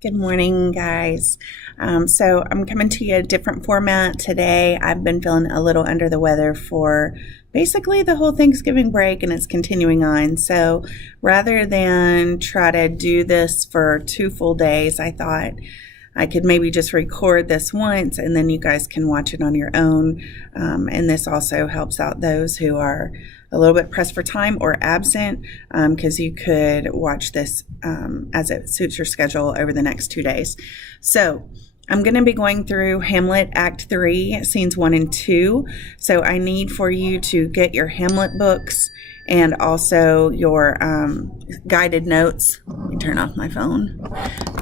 Good morning, guys. So I'm coming to you a different format today. I've been feeling a little under the weather for basically the whole Thanksgiving break, and it's continuing on. So rather than try to do this for 2 full days, I thought I could maybe just record this once and then you guys can watch it on your own. And this also helps out those who are a little bit pressed for time or absent, because you could watch this as it suits your schedule over the next 2 days. So I'm going to be going through Hamlet Act 3, Scenes 1 and 2. So I need for you to get your Hamlet books and also your guided notes. Let me turn off my phone.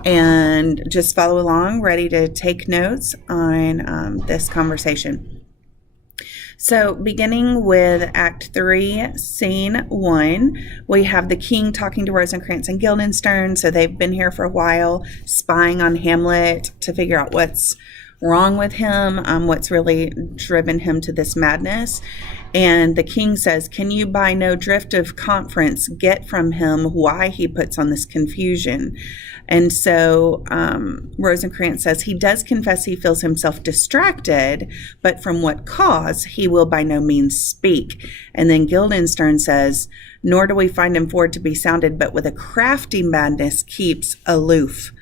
And just follow along, ready to take notes on this conversation. So beginning with Act 3, Scene 1, we have the king talking to Rosencrantz and Guildenstern. So they've been here for a while, spying on Hamlet to figure out what's wrong with him, what's really driven him to this madness. And the king says, "Can you by no drift of conference get from him why he puts on this confusion?" And so Rosencrantz says he does confess he feels himself distracted, but from what cause he will by no means speak. And then Guildenstern says, "Nor do we find him forward to be sounded, but with a crafty madness keeps aloof."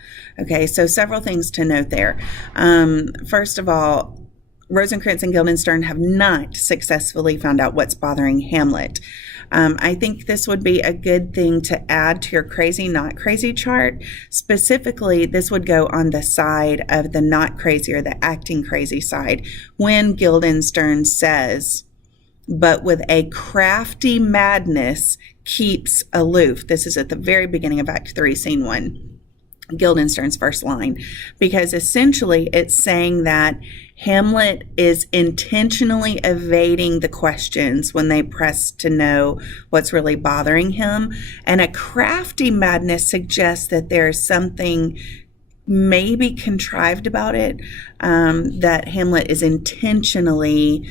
Okay, so several things to note there. First of all, Rosencrantz and Guildenstern have not successfully found out what's bothering Hamlet. I think this would be a good thing to add to your crazy, not crazy chart. Specifically, this would go on the side of the not crazy or the acting crazy side when Guildenstern says, "But with a crafty madness keeps aloof." This is at the very beginning of Act 3, Scene 1. Guildenstern's first line, because essentially it's saying that Hamlet is intentionally evading the questions when they press to know what's really bothering him. And a crafty madness suggests that there's something maybe contrived about it, that Hamlet is intentionally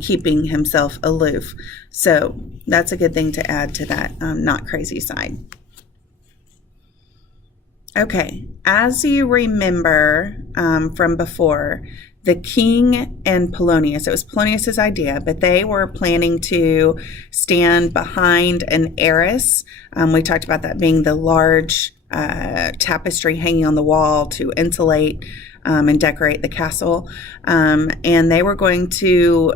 keeping himself aloof. So that's a good thing to add to that not crazy side. Okay, as you remember from before, the king and Polonius, it was Polonius's idea, but they were planning to stand behind an arras. We talked about that being the large tapestry hanging on the wall to insulate and decorate the castle. And they were going to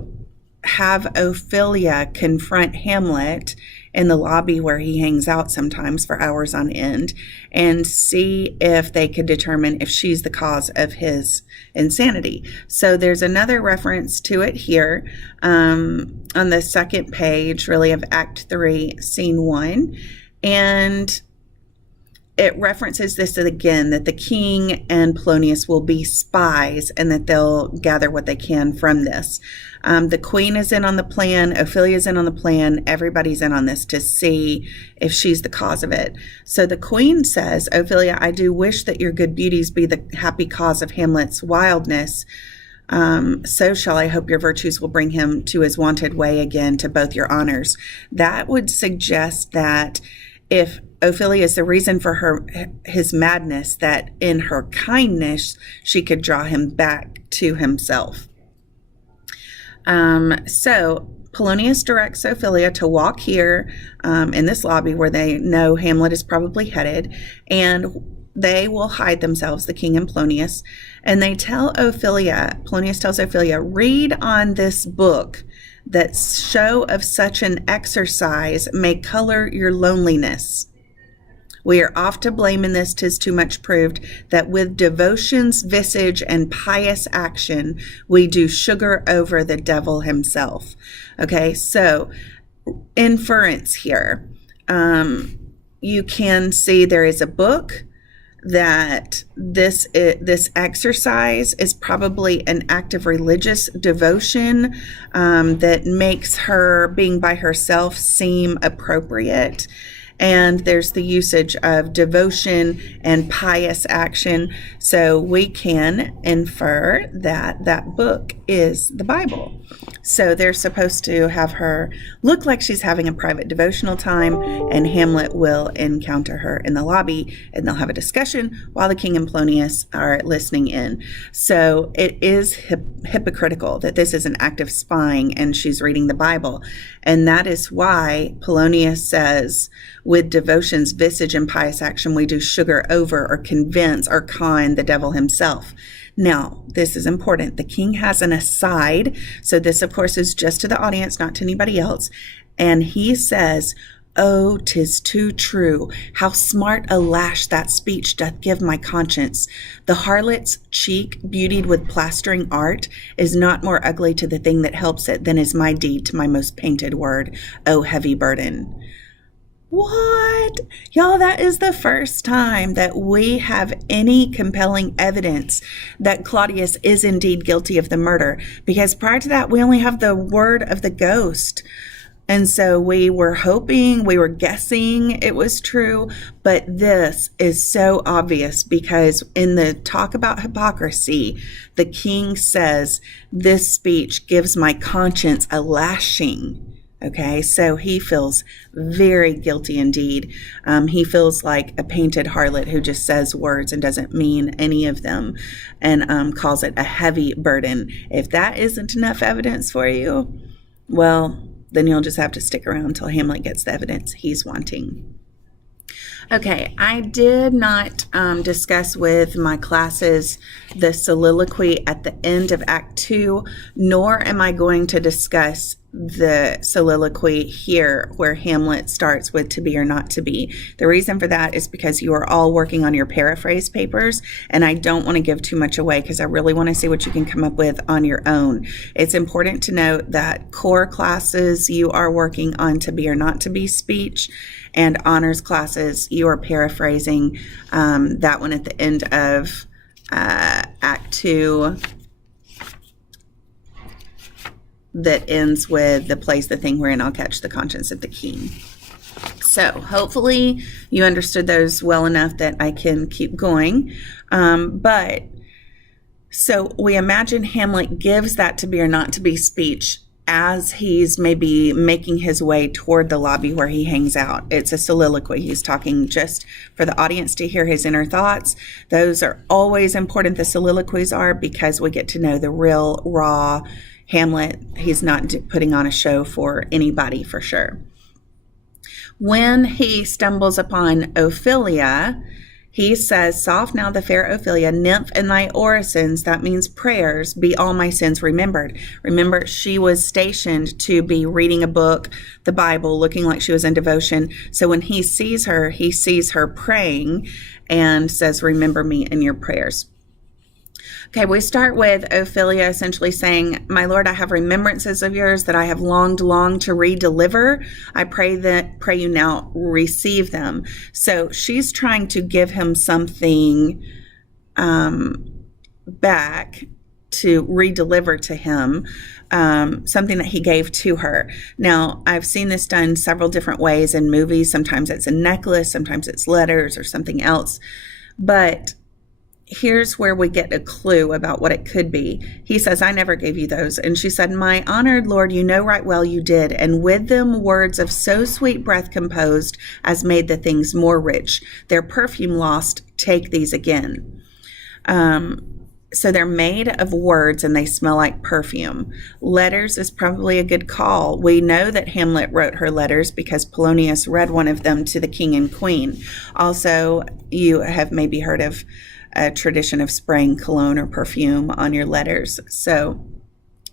have Ophelia confront Hamlet in the lobby where he hangs out sometimes for hours on end and see if they could determine if she's the cause of his insanity. So there's another reference to it here on the second page, really, of Act 3, Scene 1. And it references this again, that the king and Polonius will be spies and that they'll gather what they can from this. The queen is in on the plan. Ophelia's in on the plan. Everybody's in on this to see if she's the cause of it. So the queen says, "Ophelia, I do wish that your good beauties be the happy cause of Hamlet's wildness. So shall I hope your virtues will bring him to his wonted way again, to both your honors." That would suggest that if Ophelia is the reason for his madness, that in her kindness she could draw him back to himself. So Polonius directs Ophelia to walk here in this lobby where they know Hamlet is probably headed, and they will hide themselves, the king and Polonius, and they tell Ophelia, Polonius tells Ophelia, "Read on this book, that show of such an exercise may color your loneliness. We are oft to blame in this, 'tis too much proved, that with devotion's visage and pious action, we do sugar over the devil himself." Okay, so inference here. You can see there is a book, that this exercise is probably an act of religious devotion that makes her being by herself seem appropriate. and there's the usage of devotion and pious action. So we can infer that that book is the Bible. So they're supposed to have her look like she's having a private devotional time, and Hamlet will encounter her in the lobby, and they'll have a discussion while the king and Polonius are listening in. So it is hypocritical that this is an act of spying and she's reading the Bible. And that is why Polonius says, with devotion's visage and pious action, we do sugar over or convince or con the devil himself. Now, this is important. The king has an aside. So this, of course, is just to the audience, not to anybody else. And he says, "Oh, 'tis too true. How smart a lash that speech doth give my conscience. The harlot's cheek, beautied with plastering art, is not more ugly to the thing that helps it than is my deed to my most painted word. Oh, heavy burden." What? Y'all, that is the first time that we have any compelling evidence that Claudius is indeed guilty of the murder, because prior to that, we only have the word of the ghost. And so we were hoping, we were guessing it was true, but this is so obvious because in the talk about hypocrisy, the king says, "This speech gives my conscience a lashing." Okay, so he feels very guilty indeed. He feels like a painted harlot who just says words and doesn't mean any of them, and calls it a heavy burden. If that isn't enough evidence for you, well, then you'll just have to stick around until Hamlet gets the evidence he's wanting. Okay, I did not discuss with my classes the soliloquy at the end of Act 2, nor am I going to discuss the soliloquy here where Hamlet starts with "to be or not to be." The reason for that is because you are all working on your paraphrase papers, and I don't want to give too much away because I really want to see what you can come up with on your own. It's important to note that core classes, you are working on "to be or not to be" speech, and honors classes, you are paraphrasing that one at the end of Act 2 that ends with "the place, the thing wherein I'll catch the conscience of the king." So hopefully you understood those well enough that I can keep going. So we imagine Hamlet gives that "to be or not to be" speech as he's maybe making his way toward the lobby where he hangs out. It's a soliloquy. He's talking just for the audience to hear his inner thoughts. Those are always important, the soliloquies are, because we get to know the real, raw Hamlet. He's not putting on a show for anybody, for sure. When he stumbles upon Ophelia, he says, "Soft now the fair Ophelia, nymph in thy orisons," that means prayers, "be all my sins remembered." Remember, she was stationed to be reading a book, the Bible, looking like she was in devotion. So when he sees her praying and says, "Remember me in your prayers." Okay, we start with Ophelia essentially saying, "My Lord, I have remembrances of yours that I have longed to redeliver. I pray you now receive them." So she's trying to give him something back to redeliver to him, something that he gave to her. Now, I've seen this done several different ways in movies. Sometimes it's a necklace, sometimes it's letters or something else. But here's where we get a clue about what it could be. He says, "I never gave you those." And she said, "My honored lord, you know right well you did, and with them words of so sweet breath composed as made the things more rich. Their perfume lost, take these again." So they're made of words and they smell like perfume. Letters is probably a good call. We know that Hamlet wrote her letters because Polonius read one of them to the king and queen. Also, you have maybe heard of a tradition of spraying cologne or perfume on your letters. So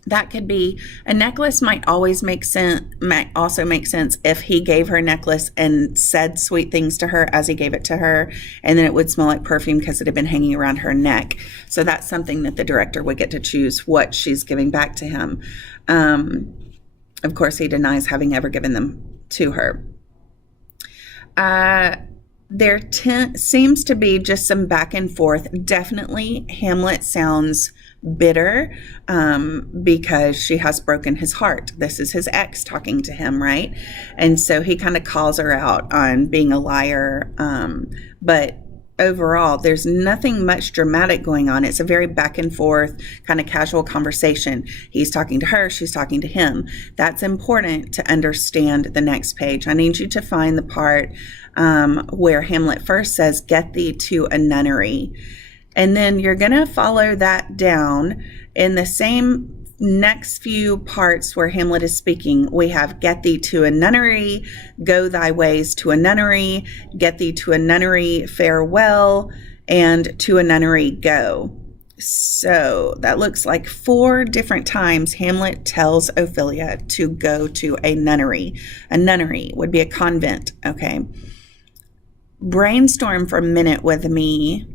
that could be a necklace. Might also make sense if he gave her a necklace and said sweet things to her as he gave it to her, and then it would smell like perfume because it had been hanging around her neck. So that's something that the director would get to choose what she's giving back to him. Of course, he denies having ever given them to her. There seems to be just some back and forth. Definitely Hamlet sounds bitter because she has broken his heart. This is his ex talking to him, right? And so he kind of calls her out on being a liar. But overall, there's nothing much dramatic going on. It's a very back and forth kind of casual conversation. He's talking to her, she's talking to him. That's important to understand the next page. I need you to find the part where Hamlet first says, "Get thee to a nunnery." And then you're going to follow that down in the same next few parts where Hamlet is speaking. We have "Get thee to a nunnery, go thy ways to a nunnery, get thee to a nunnery, farewell, and to a nunnery go." So that looks like 4 different times Hamlet tells Ophelia to go to a nunnery. A nunnery would be a convent, okay? Brainstorm for a minute with me.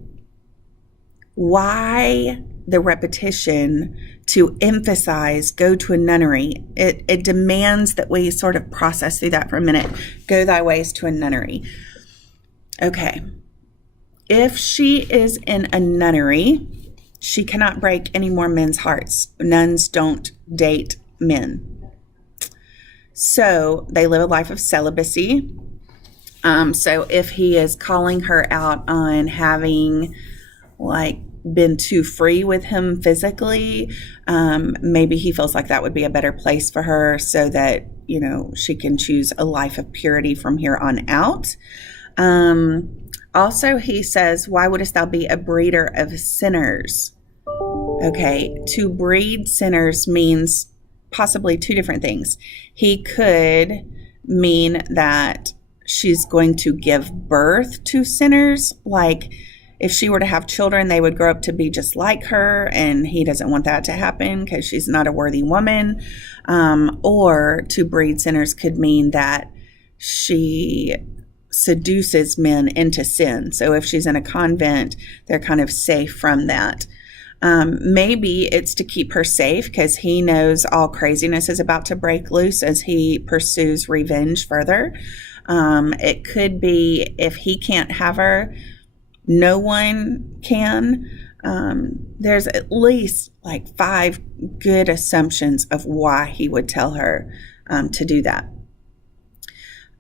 Why the repetition to emphasize go to a nunnery? It demands that we sort of process through that for a minute. Go thy ways to a nunnery. Okay. If she is in a nunnery, she cannot break any more men's hearts. Nuns don't date men. So they live a life of celibacy. So if he is calling her out on having been too free with him physically, maybe he feels like that would be a better place for her so that, she can choose a life of purity from here on out. Also, he says, "Why wouldest thou be a breeder of sinners?" Okay, to breed sinners means possibly 2 different things. He could mean that she's going to give birth to sinners, like if she were to have children, they would grow up to be just like her, and he doesn't want that to happen because she's not a worthy woman. Or to breed sinners could mean that she seduces men into sin. So if she's in a convent, they're kind of safe from that. Maybe it's to keep her safe because he knows all craziness is about to break loose as he pursues revenge further. It could be if he can't have her, no one can. There's at least 5 good assumptions of why he would tell her to do that.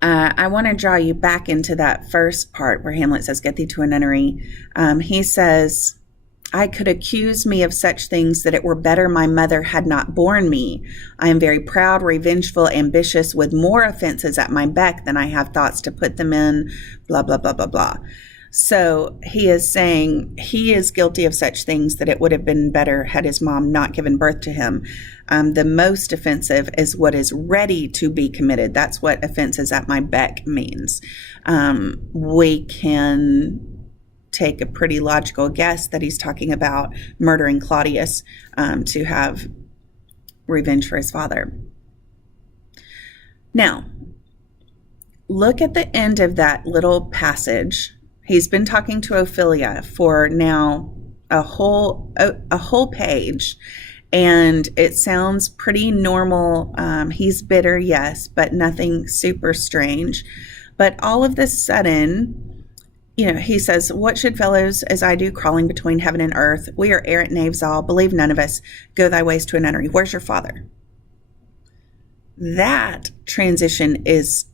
I want to draw you back into that first part where Hamlet says, "Get thee to a nunnery." He says, "I could accuse me of such things that it were better my mother had not borne me. I am very proud, revengeful, ambitious, with more offenses at my beck than I have thoughts to put them in," blah, blah, blah, blah, blah. So he is saying he is guilty of such things that it would have been better had his mom not given birth to him. The most offensive is what is ready to be committed. That's what offenses at my beck means. We can take a pretty logical guess that he's talking about murdering Claudius to have revenge for his father. Now, look at the end of that little passage. He's been talking to Ophelia for now a whole page, and it sounds pretty normal. He's bitter, yes, but nothing super strange. But all of a sudden, he says, "What should fellows as I do, crawling between heaven and earth? We are errant knaves all, believe none of us. Go thy ways to a nunnery. Where's your father?" That transition is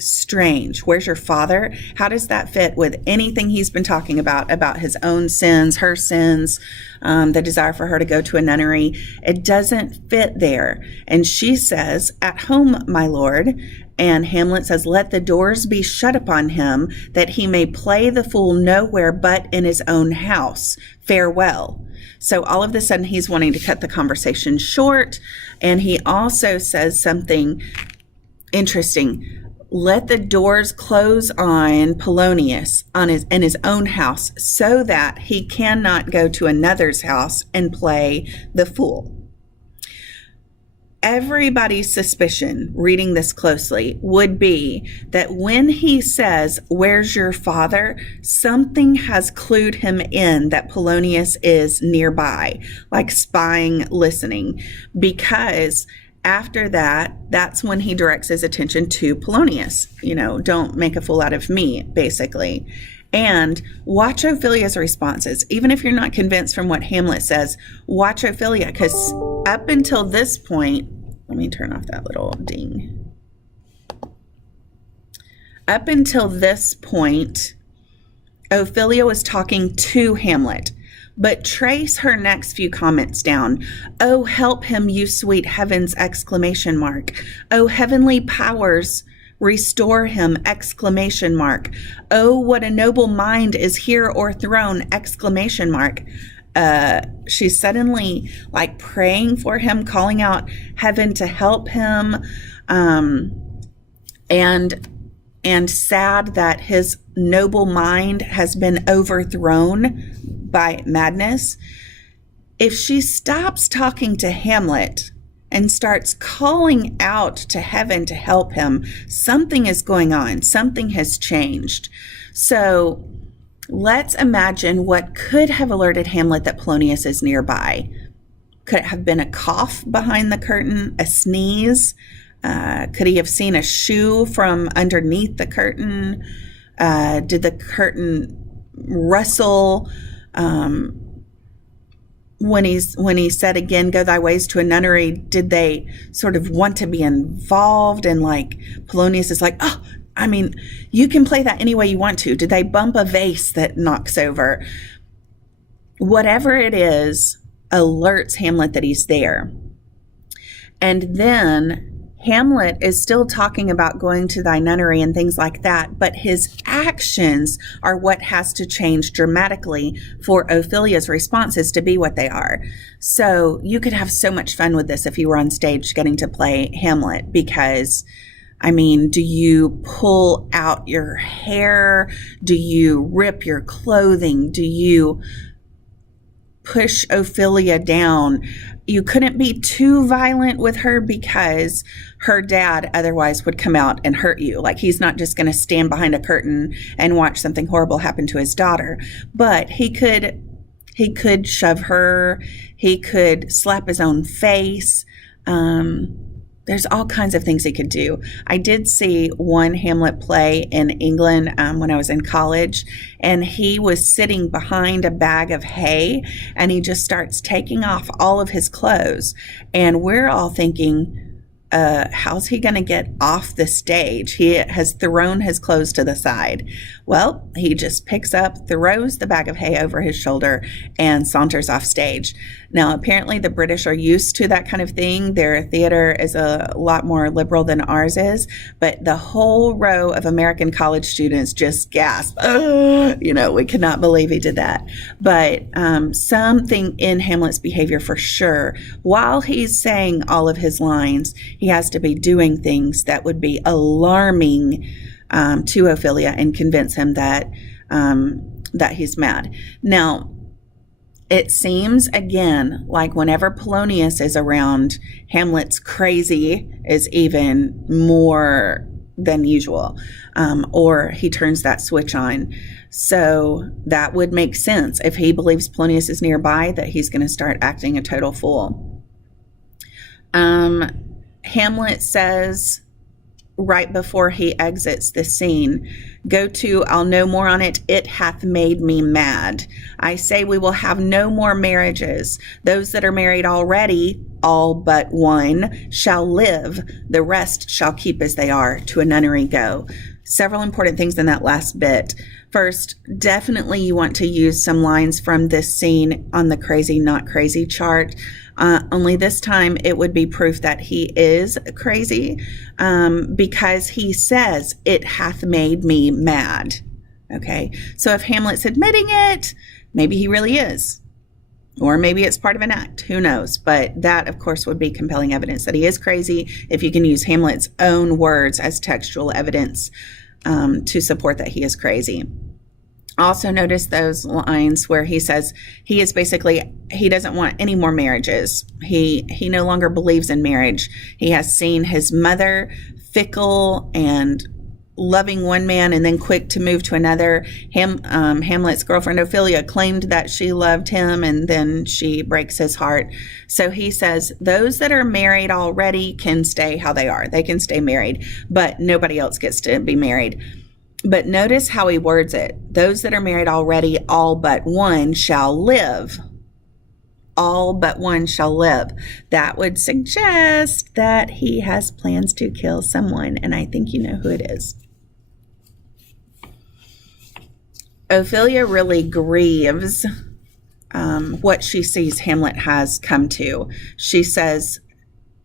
strange. Where's your father? How does that fit with anything he's been talking about his own sins, her sins, the desire for her to go to a nunnery? It doesn't fit there. And she says, "At home, my lord." And Hamlet says, "Let the doors be shut upon him, that he may play the fool nowhere but in his own house. Farewell." So all of a sudden he's wanting to cut the conversation short. And he also says something interesting. Let the doors close on Polonius in his own house so that he cannot go to another's house and play the fool. Everybody's suspicion, reading this closely, would be that when he says, "Where's your father?" something has clued him in that Polonius is nearby, like spying, listening, because after that, that's when he directs his attention to Polonius. Don't make a fool out of me, basically. And watch Ophelia's responses. Even if you're not convinced from what Hamlet says, watch Ophelia, because up until this point, let me turn off that little ding. Up until this point, Ophelia was talking to Hamlet. But trace her next few comments down. Oh, help him, you sweet heavens, exclamation mark. Oh, heavenly powers, restore him, exclamation mark. Oh, what a noble mind is here o'erthrown, exclamation mark. She's suddenly like praying for him, calling out heaven to help him, and sad that his noble mind has been overthrown by madness. If she stops talking to Hamlet and starts calling out to heaven to help him, something is going on. Something has changed. So let's imagine what could have alerted Hamlet that Polonius is nearby. Could it have been a cough behind the curtain, a sneeze? Could he have seen a shoe from underneath the curtain? Did the curtain rustle when he said again, go thy ways to a nunnery? Did they sort of want to be involved? And like Polonius is like, oh, I mean, you can play that any way you want to. Did they bump a vase that knocks over? Whatever it is, alerts Hamlet that he's there. And then Hamlet is still talking about going to thy nunnery and things like that, but his actions are what has to change dramatically for Ophelia's responses to be what they are. So you could have so much fun with this if you were on stage getting to play Hamlet, because I mean, do you pull out your hair? Do you rip your clothing? Do you push Ophelia down? You couldn't be too violent with her because her dad otherwise would come out and hurt you. Like, he's not just going to stand behind a curtain and watch something horrible happen to his daughter. But he could shove her. He could slap his own face. There's all kinds of things he could do. I did see one Hamlet play in England when I was in college, and he was sitting behind a bag of hay, and he just starts taking off all of his clothes. And we're all thinking, how's he going to get off the stage? He has thrown his clothes to the side. Well, he just picks up, throws the bag of hay over his shoulder, and saunters off stage. Now, apparently the British are used to that kind of thing. Their theater is a lot more liberal than ours is, but the whole row of American college students just gasped. We could not believe he did that. But something in Hamlet's behavior for sure, while he's saying all of his lines, he has to be doing things that would be alarming to Ophelia and convince him that he's mad. Now, it seems, again, like whenever Polonius is around, Hamlet's crazy is even more than usual, or he turns that switch on. So that would make sense if he believes Polonius is nearby, that he's going to start acting a total fool. Hamlet says right before he exits the scene, go to, I'll no more on it, it hath made me mad. I say we will have no more marriages. Those that are married already, all but one, shall live. The rest shall keep as they are. To a nunnery go. Several important things in that last bit. First, definitely you want to use some lines from this scene on the crazy, not crazy chart. Only this time it would be proof that he is crazy, because he says, it hath made me mad. Okay, so if Hamlet's admitting it, maybe he really is. Or maybe it's part of an act. Who knows? But that, of course, would be compelling evidence that he is crazy if you can use Hamlet's own words as textual evidence to support that he is crazy. Also notice those lines where he says he doesn't want any more marriages. He no longer believes in marriage. He has seen his mother fickle and loving one man and then quick to move to another. Hamlet's girlfriend Ophelia claimed that she loved him, and then she breaks his heart. So he says those that are married already can stay how they are. They can stay married, but nobody else gets to be married. But notice how he words it. Those that are married already, all but one shall live. All but one shall live. That would suggest that he has plans to kill someone, and I think you know who it is. Ophelia really grieves what she sees Hamlet has come to. She says,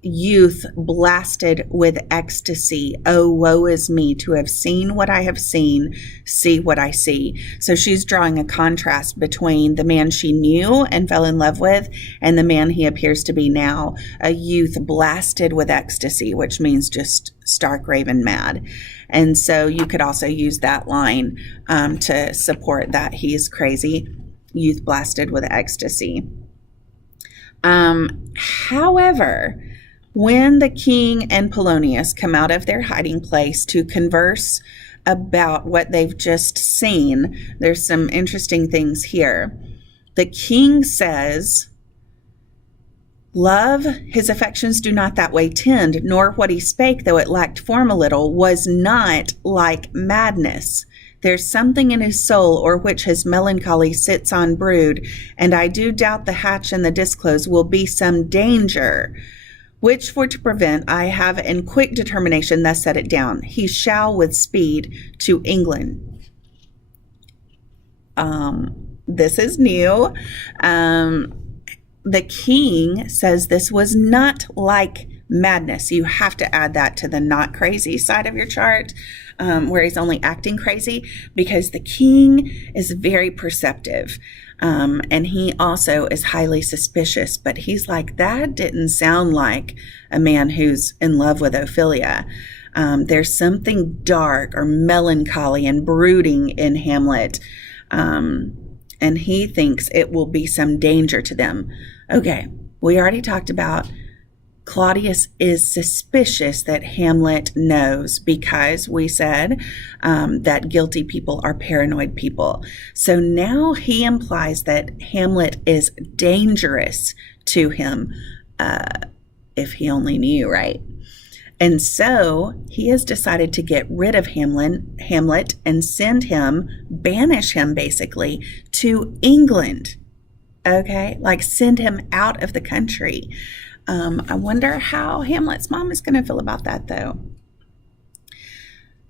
youth blasted with ecstasy. Oh, woe is me to have seen what I have seen, see what I see. So she's drawing a contrast between the man she knew and fell in love with and the man he appears to be now, a youth blasted with ecstasy, which means just stark raving mad. And so you could also use that line to support that he's crazy, youth blasted with ecstasy. However, when the king and Polonius come out of their hiding place to converse about what they've just seen, there's some interesting things here. The king says, love, his affections do not that way tend, nor what he spake, though it lacked form a little, was not like madness. There's something in his soul, or which his melancholy sits on brood, and I do doubt the hatch and the disclose will be some danger, which for to prevent I have in quick determination thus set it down. He shall with speed to England. This is new. The king says this was not like madness. You have to add that to the not crazy side of your chart, where he's only acting crazy, because the king is very perceptive. And he also is highly suspicious, but he's like, that didn't sound like a man who's in love with Ophelia. There's something dark or melancholy and brooding in Hamlet. And he thinks it will be some danger to them. Okay, we already talked about Claudius is suspicious that Hamlet knows, because we said that guilty people are paranoid people. So now he implies that Hamlet is dangerous to him, if he only knew, right? And so he has decided to get rid of Hamlet and send him, banish him basically, to England. Okay, like send him out of the country. I wonder how Hamlet's mom is going to feel about that, though.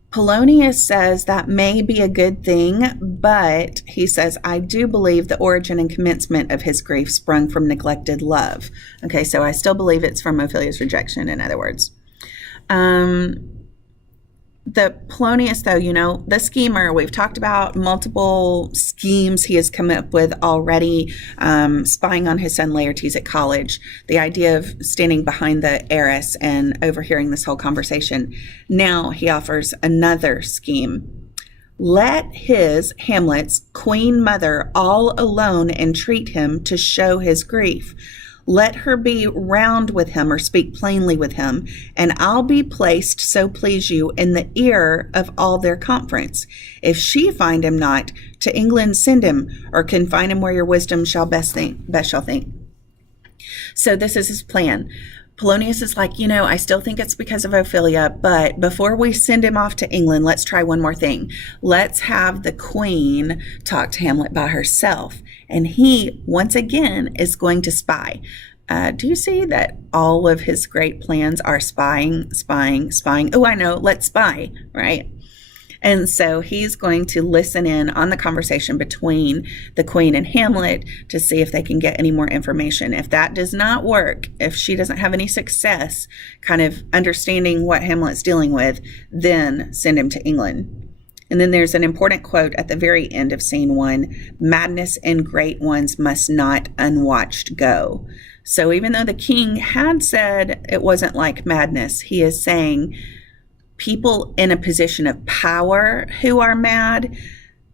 Polonius says that may be a good thing, but he says, I do believe the origin and commencement of his grief sprung from neglected love. Okay, so I still believe it's from Ophelia's rejection, in other words. The Polonius, though, you know, the schemer, we've talked about multiple schemes he has come up with already, spying on his son Laertes at college, the idea of standing behind the heiress and overhearing this whole conversation. Now he offers another scheme. Let Hamlet's queen mother all alone entreat him to show his grief. Let her be round with him or speak plainly with him, and I'll be placed, so please you, in the ear of all their conference. If she find him not, to England send him, or confine him where your wisdom shall best shall think. So this is his plan. Polonius is like, you know, I still think it's because of Ophelia, but before we send him off to England, let's try one more thing. Let's have the queen talk to Hamlet by herself. And he, once again, is going to spy. Do you see that all of his great plans are spying? Oh, I know, let's spy, right? And so he's going to listen in on the conversation between the queen and Hamlet to see if they can get any more information. If that does not work, if she doesn't have any success kind of understanding what Hamlet's dealing with, then send him to England. And then there's an important quote at the very end of scene 1, madness and great ones must not unwatched go. So even though the king had said it wasn't like madness, he is saying people in a position of power who are mad,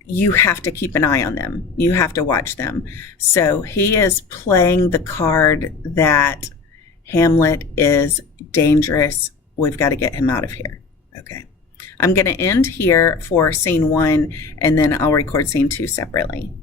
you have to keep an eye on them. You have to watch them. So he is playing the card that Hamlet is dangerous. We've got to get him out of here. Okay. I'm going to end here for scene 1, and then I'll record scene 2 separately.